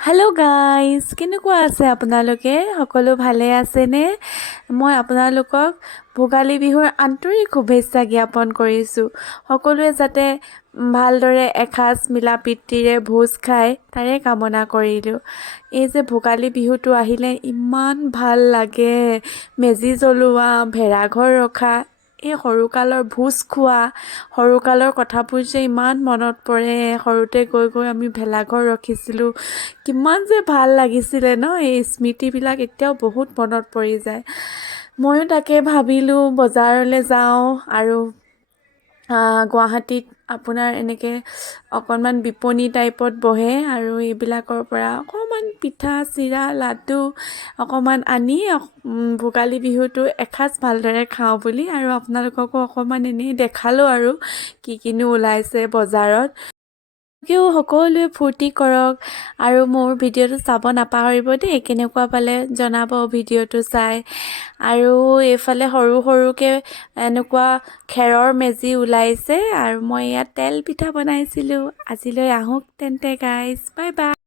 Hello' guys, কেনেকুৱা আছে আপোনালোকে? সকলো ভালে আছেনে? মই আপোনালোকক ভোগালী বিহুৰ আন্তৰিক শুভেচ্ছা জ্ঞাপন কৰিছোঁ। সকলোৱে যাতে ভালদৰে এসাঁজ মিলা প্ৰীতিৰে ভোজ খায় তাৰে কামনা কৰিলোঁ। এই যে ভোগালী বিহুটো আহিলে ইমান ভাল লাগে, মেজি জ্বলোৱা, ভেলাঘৰ ৰখা, এই সৰুকালৰ ভোজ খোৱা, সৰুকালৰ কথাবোৰ যে ইমান মনত পৰে। সৰুতে গৈ গৈ আমি ভেলাঘৰ ৰখিছিলোঁ, কিমান যে ভাল লাগিছিলে ন? এই স্মৃতিবিলাক এতিয়াও বহুত মনত পৰি যায়। ময়ো তাকে ভাবিলোঁ বজাৰলৈ যাওঁ আৰু গুৱাহাটীত আপোনাৰ এনেকৈ অকণমান বিপণী টাইপত বহে আৰু এইবিলাকৰ পৰা অকণমান পিঠা চিৰা লাডু অকণমান আনি ভোগালী বিহুটো এসাঁজ ভালদৰে খাওঁ বুলি আৰু আপোনালোককো অকণমান এনেই দেখালোঁ আৰু কিনো ওলাইছে বজাৰত। সকলোৱে ফূৰ্তি কৰক আৰু মোৰ ভিডিঅ'টো চাব নাপাহৰিব দেই। কেনেকুৱা পালে জনাব ভিডিঅ'টো চাই। আৰু এইফালে সৰু সৰুকৈ এনেকুৱা খেৰৰ মেজি ওলাইছে আৰু মই ইয়াত তেল পিঠা বনাইছিলোঁ। আজিলৈ আহোঁ তেন্তে গাইজ, বাই বাই।